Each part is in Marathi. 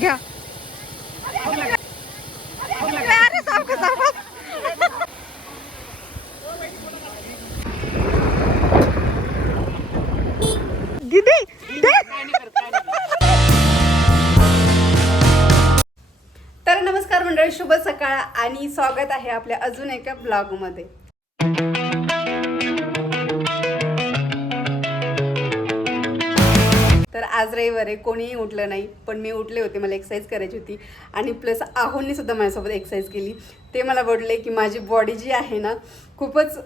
घ्या. अरे सावकाश सावकाश. दीदी तर नमस्कार मंडळी, शुभ सकाळ आणि स्वागत आहे आपल्या अजून एका ब्लॉगमध्ये. तर आज रविवार आहे, कोणीही उठलं नाही, पण मी उठले होते. मला एक्सरसाइज करायची होती आणि प्लस आहोंनी सुद्धा माझ्यासोबत एक्सरसाइज केली. ते मला बोलले की माझी बॉडी जी आहे ना खूपच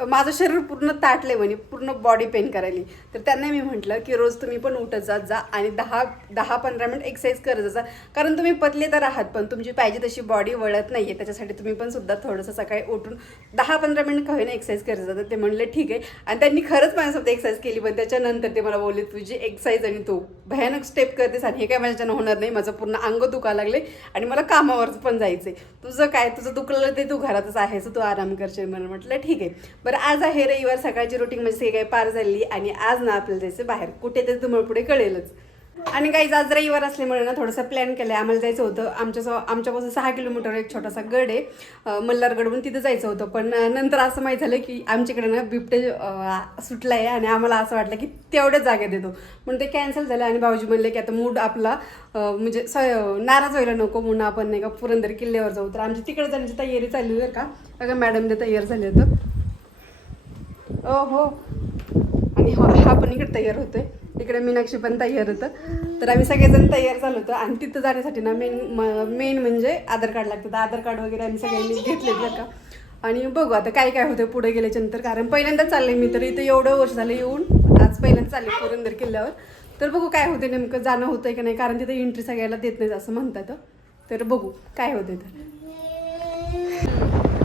माझं शरीर पूर्ण ताटले म्हणे, पूर्ण बॉडी पेन करायली. तर त्यांना मी म्हटलं की रोज तुम्ही पण उठत जात जा आणि 10-15 मिनिट एक्सरसाइज करत जा, कारण तुम्ही पतले तर आहात पण तुमची पाहिजे तशी बॉडी वळत नाही आहे. त्याच्यासाठी तुम्ही पण सुद्धा थोडंसं सकाळी उठून 10-15 मिनिट का होईना एक्सरसाइज करत जातात. ते म्हणले ठीक आहे, आणि त्यांनी खरंच माझ्यासोबत एक्सरसाइज केली. पण त्याच्यानंतर ते मला बोलले तुझी एक्सरसाइज आणि तू भयानक स्टेप करतेस आणि हे काय माझ्याच्यानं होणार नाही, माझं पूर्ण अंग दुखायला लागले आणि मला कामावर पण जायचं आहे. तुझं काय, तुझं दुखलं ते तू घरातच आहेस, तू आराम करशील. मला म्हटलं ठीक आहे. बरं, आज आहे रविवार, सकाळची रुटीन म्हणजे सगळी काही पार झाली आणि आज ना आपल्याला जायचं बाहेर, कुठे ते तुम्हाला पुढे कळेलच. आणि काही आज रविवार असल्यामुळे ना थोडंसं प्लॅन केलं आहे. आम्हाला जायचं होतं आमच्यापासून 6 किलोमीटर एक छोटासा गड आहे, मल्हारगड म्हणून, तिथं जायचं होतं. पण नंतर असं माहीत झालं की आमच्याकडे ना बिबटे सुटला आहे आणि आम्हाला असं वाटलं की तेवढ्याच जागेत येतो म्हणून ते कॅन्सल झालं. आणि भाऊजी म्हणले की आता मूड आपला म्हणजे नाराज व्हायला नको म्हणून आपण नाही का पुरंदर किल्ल्यावर जाऊ. तर आमची तिकडे जाण्याची तयारी चालली आहे. का मॅडम ते तयार झाले होतं. हो, आणि हा पण इकडे तयार होतोय, इकडे मीनाक्षी पण तयार होतं. तर आम्ही सगळेजण तयार झालो होतो. आणि तिथं जाण्यासाठी ना मेन म्हणजे आधार कार्ड लागतं. आधार कार्ड वगैरे आम्ही सगळ्यांनी घेतले बरं का. आणि बघू आता काय काय होतं पुढे गेल्याच्या नंतर, कारण पहिल्यांदाच चालले मी, तर इथं एवढं वर्ष झालं येऊन आज पहिल्यांदा चालले पुरंदर किल्ल्यावर. तर बघू काय होते, नेमकं जाणं होतंय की नाही, कारण तिथं एंट्री सगळ्याला देत नाही असं म्हणतात. तर बघू काय होते. तर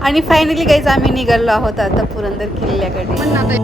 आणि फायनली गाईज आम्ही निघालो आहोत आता पुरंदर किल्ल्याकडे. पण आता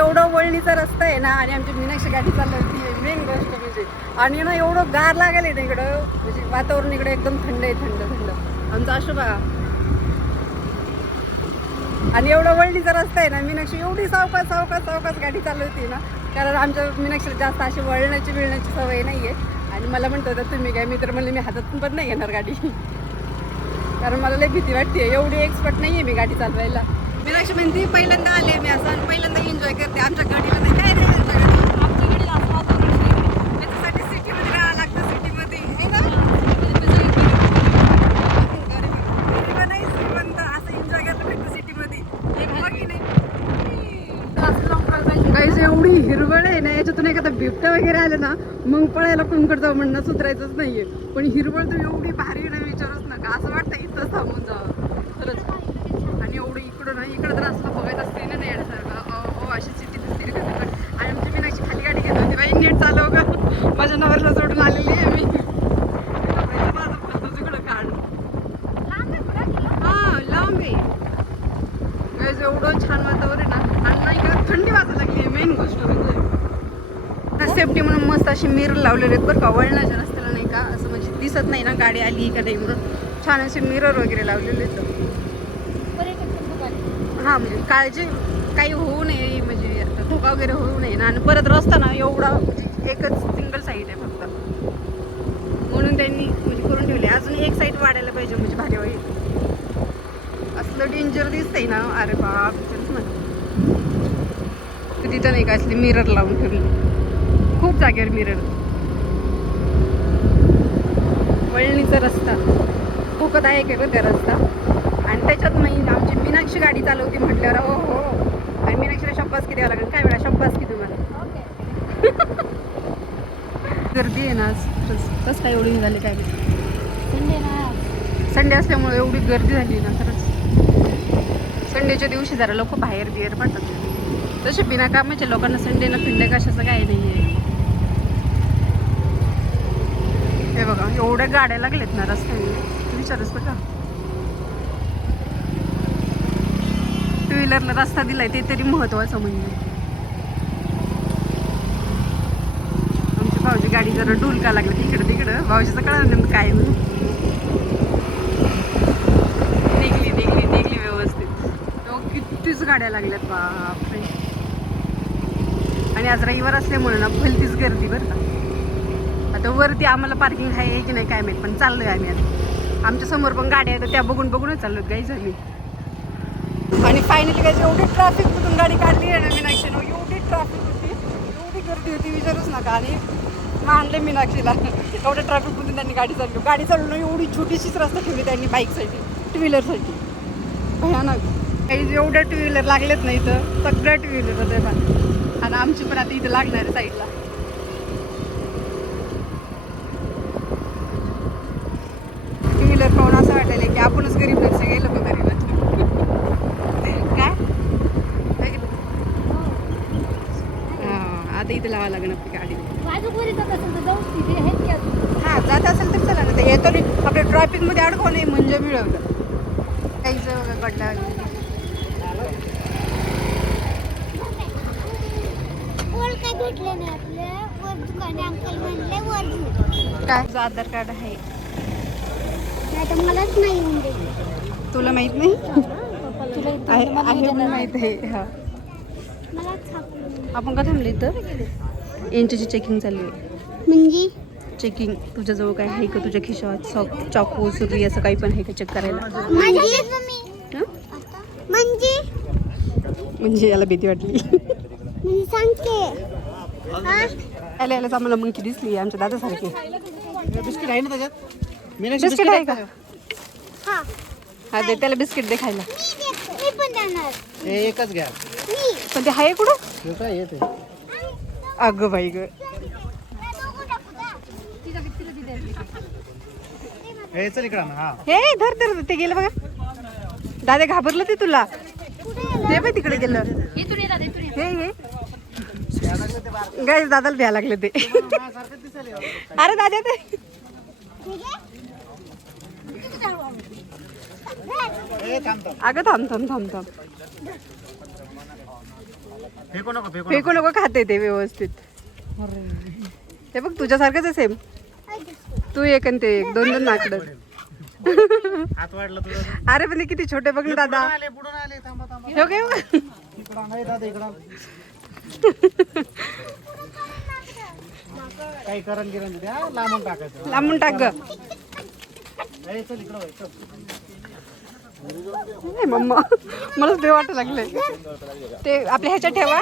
एवढं वळणीचा रस्ता आहे ना, आणि आमची मीनाक्षी गाडी चालली होती मेन गोष्ट म्हणजे. आणि ना एवढं गार लागेल ना इकडं, म्हणजे वातावरण इकडे एकदम थंड आहे, थंड आमचा अशोक बघा. आणि एवढं वळणीचा रस्ता आहे ना, मीनाक्षी एवढी सावकाश गाडी चालू होती ना, कारण आमच्या मीनाक्षीला जास्त अशी वळण्याची सवय नाही आहे. आणि मला म्हणतो होतं तुम्ही काय, मी तर म्हणले मी हातातून पण नाही घेणार गाडी, कारण मला लई भीती वाटते, एवढी एक्सपर्ट नाही आहे मी गाडी चालवायला. मीनाक्षी म्हणते पहिल्यांदा आले मी असं आणि पहिल्यांदा एन्जॉय करते. आमच्या गाडीला नाही काय रे, आमच्या गाडीला असं वातावरण नाही, त्याच्यासाठी सिटीमध्ये राहावं लागतं. सिटीमध्ये आहे ना, गरीब नाही श्रीमंत असं एन्जॉय करायला भेटतं सिटीमध्ये, की नाही. गाईज एवढी हिरवळ आहे ना, याच्यातून एखादा बिबट्या वगैरे आलं ना मग पळायला कोणकडे जाऊ म्हणणं सुधारायचंच नाहीये. पण हिरवळ तर एवढी भारी ना, विचारूच नका, असं वाटतं इथंच थांबून जावं खरंच. आणि एवढं इकडं तर असं बघायचं असते ना नाही येण्यासारखं, अशी सिटी दिसते का तिकडे. आणि आमची मीनाक्षी खाली गाडी घेत होती, बाई नीट चालव का, माझ्या नवऱ्याला सोडून आलेली आहे मी. माझं फक्त तिकडं काढ, हां लांब आहे. एवढं छान वातावरण आहे ना, आणि नाही का थंडी वाजायला लागली आहे मेन गोष्ट म्हणजे. सेफ्टी म्हणून मस्त अशी मिरर लावलेले आहेत बरं का, वळणाच्या रस्त्याला नाही का असं म्हणजे दिसत नाही ना गाडी आली का नाही म्हणून, छान असे मिरर वगैरे लावलेले आहेत. हां म्हणजे काळजी काही होऊ नये, म्हणजे धोका वगैरे होऊ नये ना. आणि परत रस्ता ना एवढा म्हणजे एकच सिंगल साईड आहे फक्त, म्हणून त्यांनी म्हणजे करून ठेवले. अजून एक साईड वाढायला पाहिजे म्हणजे भारी होईल. असलं डेंजर दिसतंय ना, अरे बाप ना. तिथं नाही का असली मिरर लावून ठेवली, खूप जागेवर मिरर. वळणीचा रस्ता धोकादायक आहे बरं त्या रस्ता. आणि त्याच्यात नाही आमची मीनाक्षी गाडी चालवती म्हटल्यावर हो. आणि मीनाक्षीला शब्बासकी द्यावं लागेल. काय वेळा शब्बासकी तुम्हाला गर्दी आहे ना आज. कसं काय एवढी झाली काय संडे ना. संडे असल्यामुळे एवढी गर्दी झाली ना खरंच. संडेच्या दिवशी जरा लोक बाहेर बिहेर पडतात. तसे बिना कामाच्या लोकांना संडेला फिरले कशाचं काही नाही आहे. हे बघा एवढ्या गाड्या लागल्यात ना रस्त्याने विचारच का. टू व्हीलरला रस्ता दिलाय ते तरी महत्वाचं म्हणजे. आमच्या भाऊची गाडी जरा डुलका लागला तिकडं तिकडं. भाऊजीचं कळलं नेमकं काय निघली व्यवस्थित. तो कितीच गाड्या लागल्यात बापरे. आणि आज रविवार असल्यामुळे ना भलतीच गर्दी बरं का. आता वरती आम्हाला पार्किंग आहे की नाही काय माहित पण चाललोय आम्ही आता. आमच्या समोर पण गाड्या आहेत त्या बघून बघूनच चाललो काही झाली. आणि फायनली काय एवढी ट्रॅफिकमधून गाडी काढली आहे ना मीनाक्षीनं. एवढी ट्रॅफिक होती एवढी गर्दी होती विचारूच नका. आणि मानले मीनाक्षीला एवढ्या ट्रॅफिकमधून त्यांनी गाडी चालवणं. एवढी छोटीशीच रस्ता ठेवली त्यांनी बाईकसाठी टू व्हीलरसाठी. भयानक काही एवढ्या टू व्हीलर लागलेत नाही तर सगळ्या टू व्हीलर होते पण. आणि आमची पण आता इथं लागणार आहे साईडला. टू व्हीलर पाहून असं वाटायला की आपणच गरीब नाही सगळे लोक गरीब आहेत. काय आता इथं लावा लागणार आपली गाडी. हां जात असेल तर चला ना. ते येतो नाही आपल्या ट्रॅफिकमध्ये अडकवू नाही म्हणजे मिळवलं काहीच गड्डा. काय तुझं आधार कार्ड आहे मलाच नाही. तुला माहित नाही आहे म्हणून माहित आहे. हा आपण का थांबले तर यांची चेकिंग चालू आहे. म्हणजे चेकिंग तुझ्याजवळ काय आहे का तुझ्या खिशात चाकू सुरी असं काही पण आहे का चेक करायला. म्हणजे याला भीती वाटली. याला यालाच आम्हाला मंकी दिसली आमच्या दादासारखी. बिस्किट आहे ना त्याच्यात. बिस्किट आहे का. हा दे त्याला बिस्किट दे खायला. एकच घ्या. पण ते आहे कुठं. अगं बाई ग. चल इकडं ना. हा हे धर धर ते गेलं बघा. दादा घाबरलं ते तुला. ते बाई तिकडे गेलं. हे गाईस दादाला भ्या लागले ते. अरे दादा ते अगं थांब. फेकू नको खाते ते व्यवस्थित. ते बघ तुझ्यासारखंच आहे सेम. तू एक आणि ते एक दोन नाकडं. हात वाढला तुझा. अरे पण किती छोटे बघ ना दादा. ठेव काय काही करण गिरण द्या लांबून टाकायचं. लांबून टाक ग. चल इकडं. मम्मा मलाच भे वाटू लागले. ते आपल्या ह्याच्यात ठेवा.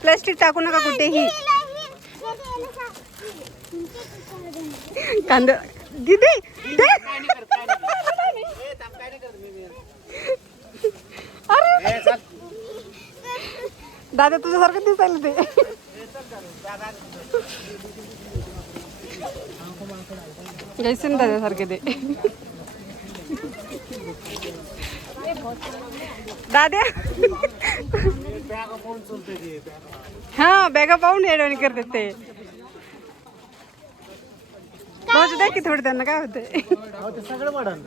प्लास्टिक टाकू नका कुठेही. कांदा दीदी अरे दादा तुझ्यासारखं दिसायला ते. जैसे दादासारखे ते. दाद्या हा बॅगा पाहून येडवणी करतात ते. भाऊजी द्या की थोडं त्यांना काय होतंय. सगळं मॉडर्न.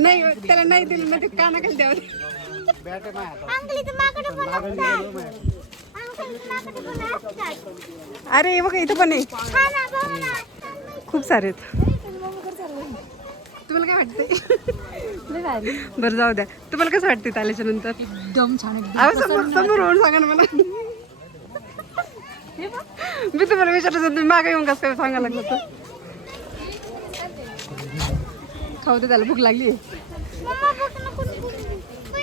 नाही त्याला नाही दिलं ना ते कानाखाली द्यावं. अरे बघा इथं पण आहे खूप सारे आहेत. तुम्हाला काय वाटतंय. बरं जाऊ द्या. तुम्हाला कसं वाटतंय आल्याच्या नंतर. एकदम छान. समोर होऊन सांगा ना मला. मी तुम्हाला विचारत तुम्ही मागे येऊन कसं काय सांगायला लागलं तर. खाऊ दे त्याला भूक लागली.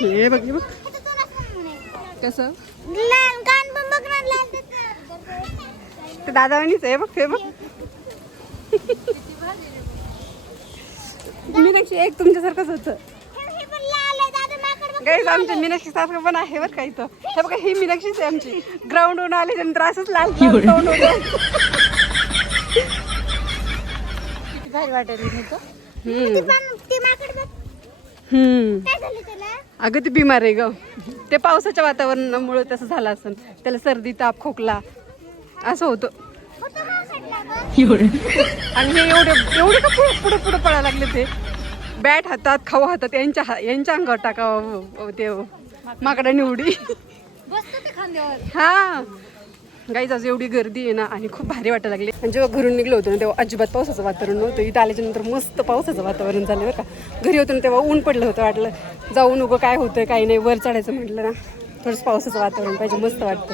हे बघ कसं ते दादावानीच आहे बघ. हे बघ मी एक तुमच्यासारखंच होतं. गाईज आमच्या मीनाक्षी सारखं पण आहे बरं का इथं. हे बघा ही मीनाक्षीच आहे आमची. ग्राउंडवरून आले नंतर असंच लाल तोंड होतं. किती भारी वाटेल इथं. अगं ती बिमार आहे ग. ते पावसाच्या वातावरणामुळे तसं झालं असं. त्याला सर्दी ताप खोकला असं होतं. आणि हे एवढे का पुढे पुढे पडायला लागले ते. बॅट हातात खाऊ हातात यांच्या अंगावर टाकावं ते माकडाने उडी. बसतो ते खांद्यावर. हा गाईज आज एवढी गर्दी आहे ना आणि खूप भारी वाटायला लागली. आणि जेव्हा घरून निघलो होतो ना तेव्हा अजिबात पावसाचं वातावरण नव्हतं. इथं आल्याच्या नंतर मस्त पावसाचं वातावरण झालं बरं का. घरी होतं ना तेव्हा ऊन पडलं होतं. वाटलं जाऊन उगं काय होतं काही नाही वर चढायचं म्हटलं ना थोडंसं पावसाचं वातावरण पाहिजे मस्त वाटतं.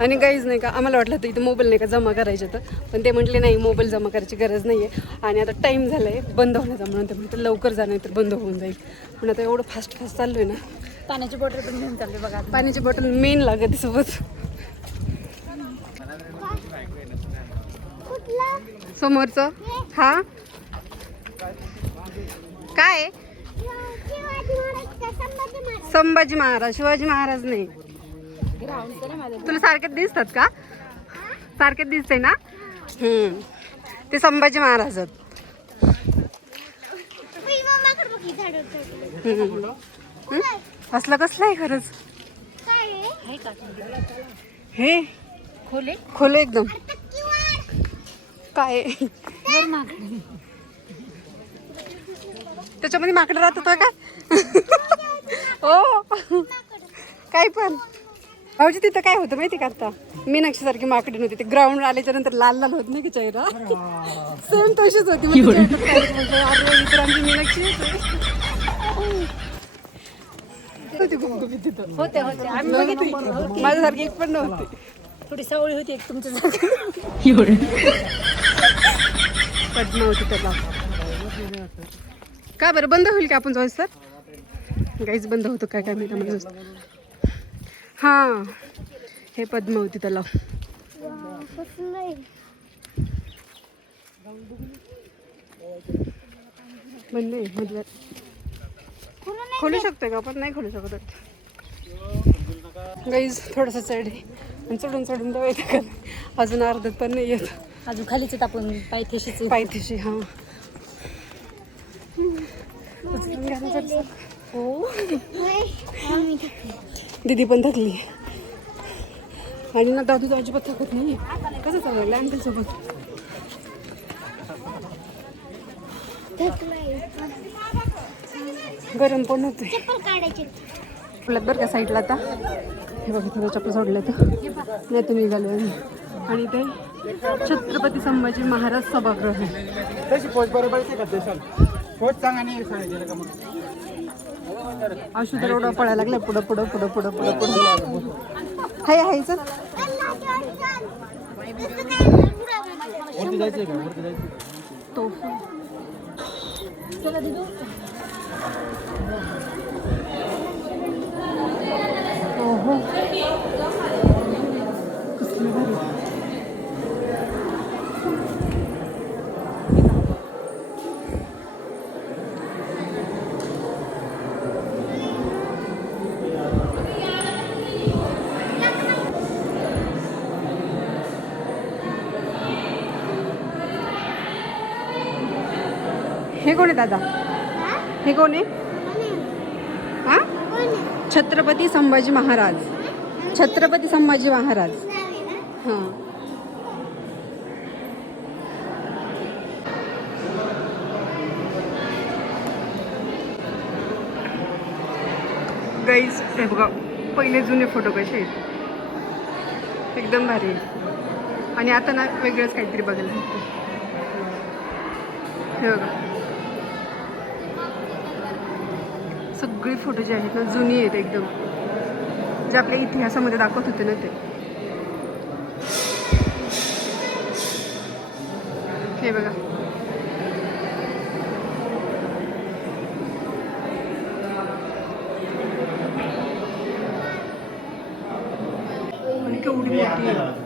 आणि गाईज नाही का आम्हाला वाटलं होतं इथं मोबाईल नाही का जमा करायचे तर पण ते म्हटले नाही मोबाईल जमा करायची गरज नाही आहे. आणि आता टाईम झाला आहे बंद होण्याचा म्हणून ते म्हणतं लवकर जा नाही तर बंद होऊन जाईल. पण आता एवढं फास्ट चाललो आहे ना. पाण्याची बॉटल पण घेऊन चालले बघा. पाण्याची बॉटल मेन लागत सोबत. समोरचं हा काय संभाजी महाराज शिवाजी महाराज नाही. तुला सारखेच दिसतात का सारखेच दिसते ना. ते संभाजी महाराज असलं कसलं आहे खरंच. हे खोले खोले एकदम काय त्याच्यामध्ये माकडं राहतात का. हो काय पण भाऊजी तिथं काय होतं माहिती का आता मीनाक्षी सारखी माकडी नव्हती. ते ग्राउंड आल्याच्या नंतर लाल लाल होत नाही की चेहरा सेम तशीच होती. मीनाक्षी होते होते आम्ही बघितली. माझ्यासारखी एक पण नव्हती. थोडी सवळी होती एक तुमच्या पद्मावती त्याला का बरं बंद होईल का आपण जाऊ सर. काहीच बंद होतं काय काय माहिती मला. हां हे पद्मावती तलाव. बंद आहे मधलं खोलू शकतोय का आपण नाही खोलू शकत. गाईज थोडंसं चढ आहे चढून जाऊ का अजून अर्ध्यात पण नाही येत. अजून खालीच येत आपण पायथ्याशी. हां हो दीदी पण थकली आणि ना दादू तर अजिबात थकत नाही. कसं चाललं अंकल सोबत. गरम पण होते आपल्यात बरं का साईडला. आता हे बघा थोडं चप्पल सोडलं तर नाही तर निघालो आणि ते छत्रपती संभाजी महाराज सभागृह अशू तर एवढं पडायला लागलं पुढं पुढं पुढं पुढं पुढं पुढं हाय चल. तो हो कसली भारी. हे कोण आहे दादा. हे कोण आहे. हा छत्रपती संभाजी महाराज. छत्रपती संभाजी महाराज. हां गाईज हे बघा पहिले जुने फोटो कसे आहेत एकदम भारी आहे. आणि आता ना वेगळंच काहीतरी बघायला भेटतं. हे बघा सगळे फोटो जे आहेत ना जुनी आहेत एकदम जे आपल्या इतिहासामध्ये दाखवत होते ना ते. हे बघा आणि केवढी मोठी आहे.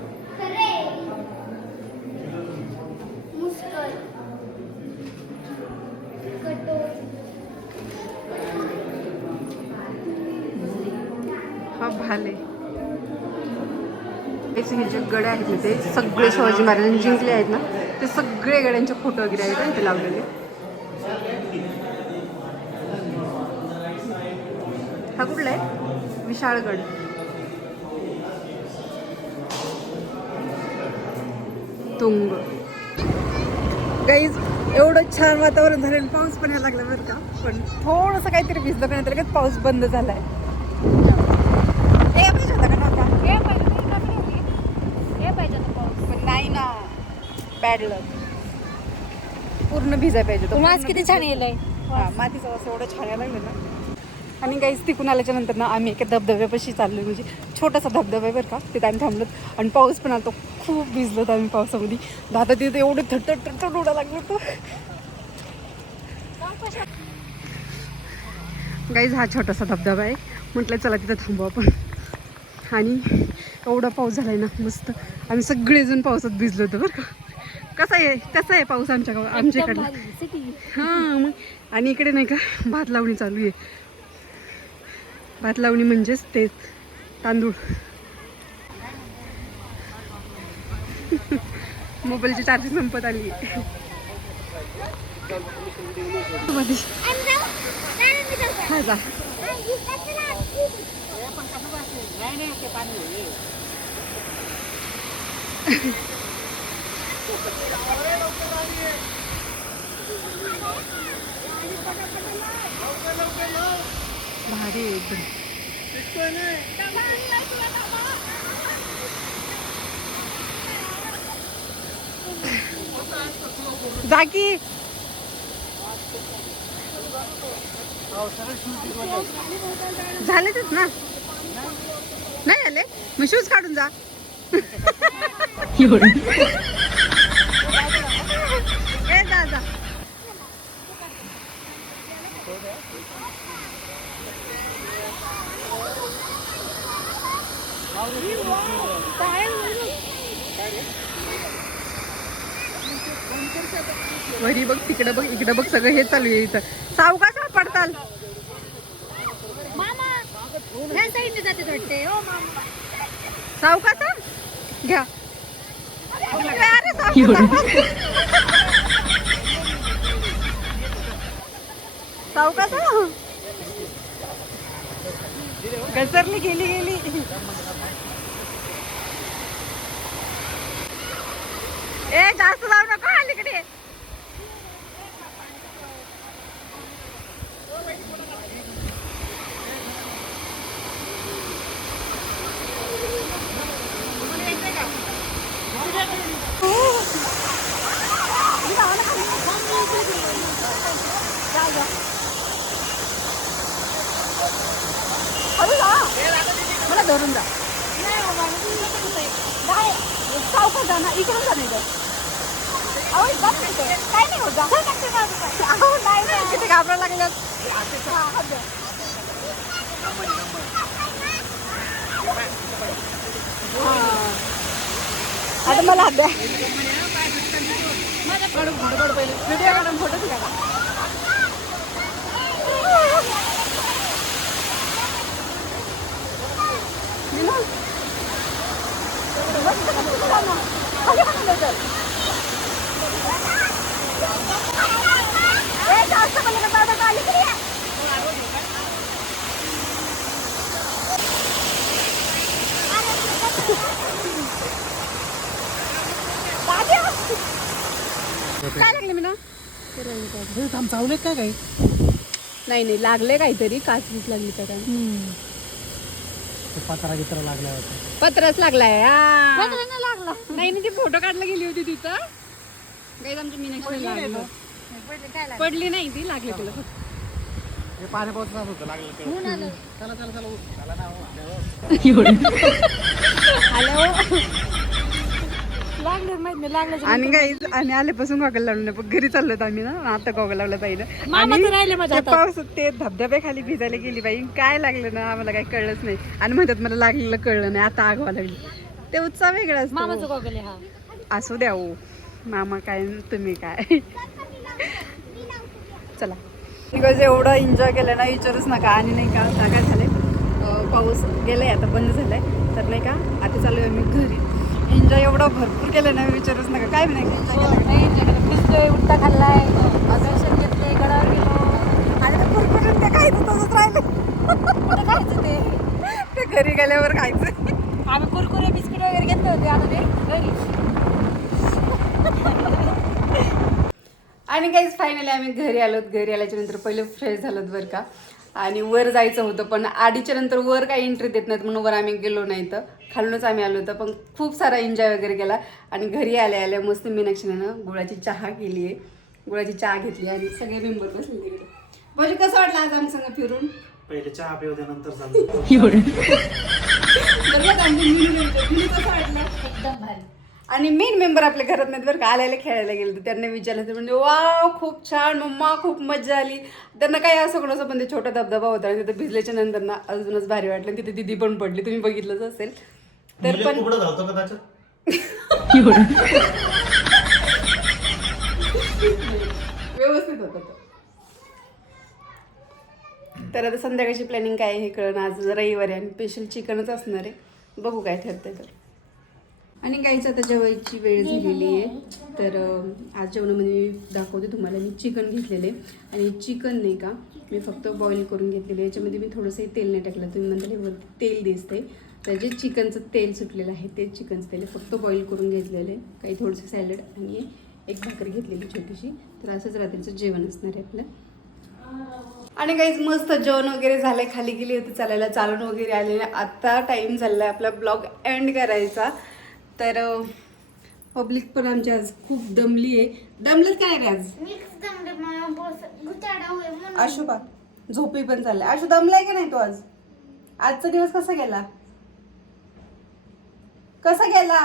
भाले. हे जे गडे आहेत ना ते सगळे शिवाजी महाराजांनी जिंकले आहेत ना ते सगळे गड्यांचे फोटो वगैरे आहेत इथे लावलेले. हा कुठला आहे? विशाळगड. तुंग. गाईज एवढं छान वातावरण झालं आणि पाऊस पण यायला लागला बरं का. पण थोडंसं काहीतरी भिजलं का नाही तर पाऊस बंद झालाय. हे पाहिजे होता का नव्हता? पण नाही ना, बॅड लक. पूर्ण भिजाय पाहिजे होतं. आज किती छान येलंय. हा मातीचं असं एवढं छान यायला लागलं ना. आणि गाईज तिकून आल्याच्या नंतर ना आम्ही एका धबधब्यापाशी चाललो. म्हणजे छोटासा धबधबा आहे बरं का. तिथे आम्ही थांबलो आणि पाऊस पण आला. खूप भिजलो आम्ही पावसामध्ये. दादा तिथे एवढं थटथट उडा लागलं होतं. गाईज हा छोटासा धबधबा आहे. म्हटलं चला तिथं थांबू आपण. आणि एवढा पाऊस झालाय ना मस्त. आम्ही सगळेजण पावसात भिजलो होतो बरं का. कसं आहे पाऊस आमच्याकडं. हां मग. आणि इकडे नाही का भात लावणी चालू आहे. भात लावणी म्हणजेच ते तांदूळ. मोबाईलची चार्जिंग संपत आली. हा जा. भारी एकदम. जाकी झाले तेच ना. नाही आले मग शूज काढून जा. ए दादा वरी बघ तिकडं बघ इकडं बघ सगळं हे चालू आहे इथं. सावकाश पडताल. सावकाश घ्या. सावकाश घसरली गेली. ए जास्त लावू नको अलीकडे. मला धरून जा. सावकाश जा ना. इकडून जा नाही तर काय नाही होत. किती घाबरा लागलं. आता मला हात द्या. व्हिडिओ काढून फोटो काढा. काय लागले मी ना चावले काय काही नाही लागले काहीतरी. काचवीच लागली का काय. पत्रा गित्रा लागला होता. पत्रच लागलाय. लागला नाही ना. ती फोटो काढला गेली होती तिथं. काही आमच्या मीनाक्षी लागलं. पडली नाही ती. लागली तुला हे पाणी पावसात होतं लागलं. चला आणि काही आणि आल्यापासून गॉगल लावलं नाही. घरी चाललो आम्ही ना. आता गॉगल लावला पाहिजे. आणि पावसात ते धबधब्याखाली भिजायला गेली बाई. काय लागलं ना आम्हाला काही कळलंच नाही. आणि म्हणतात मला लागलेलं कळलं नाही. आता आगवा लागली. ते उत्साह वेगळा असतो. असू द्या हो मामा काय तुम्ही काय. चला बिकॉज एवढं एन्जॉय केलं ना विचारूच नका. आणि नाही का काय झाले पाऊस गेलाय आता बंद झालाय. तर नाही का आता चालू आहे मी घरी. एन्जॉय एवढा भरपूर केलं नाही विचारूच नका. काय नाही भिजतोय, उठता खाल्लाय, दर्शन घेतले, गडावर गेलो. आणि ते कुरकुरीत ते खायचं तसंच राहिलं. कुठं खायचं ते घरी गेल्यावर खायचं. आम्ही कुरकुरे बिस्किट वगैरे घेतले होते आता ते घरी. आणि काहीच फायनली आम्ही घरी आलोत. घरी आल्याच्या नंतर पहिलं फ्रेश झालोत बरं का. आणि वर जायचं होतं पण आधीच्या नंतर वर काही एंट्री देत नाहीत म्हणून वर आम्ही गेलो नाही. तर खालूनच आम्ही आलो होतो. पण खूप सारा एन्जॉय वगैरे केला. आणि घरी आल्या मस्त मीनाक्षीनं गुळाची चहा केली आहे. गुळाची चहा घेतली आणि सगळे मेंबर बसले तिकडे. म्हणजे कसं वाटलं आज आमच्या संग फिरून? पहिले चहा पिऊ द्या नंतर कसं वाटलं? एकदम भारी. आणि मेन मेंबर आपल्या घरात नाहीत बरं का. आल्याला खेळायला गेले तर त्यांना विचारलं तर म्हणजे वाव खूप छान मम्मा, खूप मजा आली. त्यांना काय असं कोणाचं पण ते छोटा धबधबा होता आणि तिथे भिजल्याच्या नंतर ना अजूनच भारी वाटलं. तिथे दिदी पण पडली, तुम्ही बघितलंच असेल. तर पण कुठं धावतो कदाचित. व्यवस्थित होतं तो. तर आता संध्याकाळची प्लॅनिंग काय आहे हे कळलं. आज रविवारी आणि स्पेशल चिकनच असणार आहे. बघू काय ठरतंय तर. आणि गाईचं आता जेवायची वेळ झालेली आहे. तर आज जेवणामध्ये मी दाखवते तुम्हाला. मी चिकन घेतलेले आणि चिकन नाही का मी फक्त बॉईल करून घेतलेले. याच्यामध्ये मी थोडंसंही तेल नाही टाकलं. तुम्ही म्हणता वरती तेल दिसतंय तर जे चिकनचं तेल सुटलेलं आहे ते चिकनचं तेल फक्त बॉईल करून घेतलेलं आहे. काही थोडंसं सॅलड आणि एक भाकरी घेतलेली छोटीशी. तर असंच रात्रीचं जेवण असणार आहे आपलं. आणि काहीच मस्त जेवण वगैरे झालंय. खाली गेली होती चालायला, चालून वगैरे आलेले. आता टाईम झाला आहे आपला ब्लॉग एंड करायचा. तर पब्लिक पण आमची आज खूप दमली आहे. दमलत काय रे आज? आशू बा झोपी पण चालले. आशू दमलाय का नाही तो आज? आजचा दिवस कसा गेला? कसा गेला?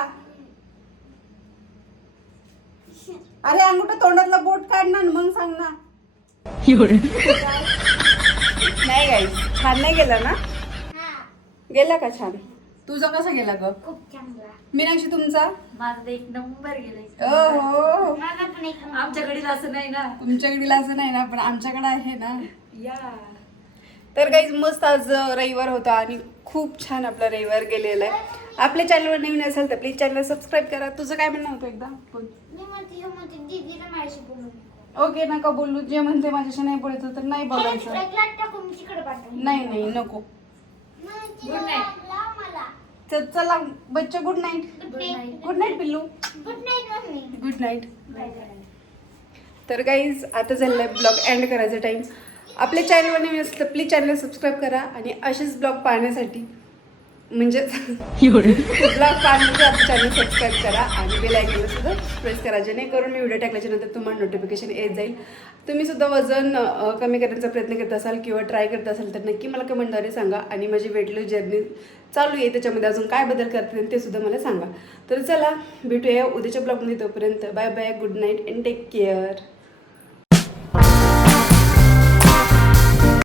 अरे अंगुठा तोंडातला बोट काढ ना मग सांग ना. नाही गाईस छान नाही गेला ना? गेला का छान? तुझा कसा गेला ग? खूप चांगला. मीनाक्षी तुमचा? माझं तर एक नंबर गेलाय. हो माझा पण एक आमच्याकडे असं नाही ना. तुमच्याकडे असं नाही ना पण आमच्याकडे आहे ना. या तर काहीच मस्त आज रविवार होता आणि खूप छान आपला रविवार गेलेला आहे. आपल्या चॅनलवर नवीन असेल तर प्लीज चॅनल सबस्क्राईब करा. तुझं काय म्हणणं होतं एकदा बोल. मी म्हणते दीदीला माझ्याशी बोलू. ओके नका बोलू. जे म्हणते माझ्याशी नाही बोलायचं तर नाही बोलायचं. लाट टाकून मी तिकडे पाठवू. नाही नको. Good night. मला. तर चला बच्चे good night. Good night. Good night पिल्लू. Good night mummy. Good night. Bye bye. तर गाईज आता झालेला आहे ब्लॉग एंड करायचा टाईम. आपल्या चॅनलवर नवीन असेल तर प्लीज चॅनल सबस्क्राईब करा. आणि असेच ब्लॉग पाहण्यासाठी म्हणजे ब्लॉग पाहण्यासाठी आपलं चॅनल सबस्क्राईब करा आणि बेल आयकॉनला सुद्धा प्रेस करा. जेणेकरून मी व्हिडिओ टाकल्याच्या नंतर तुम्हाला नोटिफिकेशन येत जाईल. तुम्ही सुद्धा वजन कमी करण्याचा प्रयत्न करत असाल किंवा ट्राय करत असाल तर नक्की मला कमेंटद्वारे सांगा. आणि माझी वेट लॉस जर्नी चालू आहे त्याच्यामध्ये अजून काय बदल करते ते सुद्धा मला सांगा. तर चला भेटूया उद्याच्या ब्लॉगमध्ये. तोपर्यंत bye bye, good night and take care.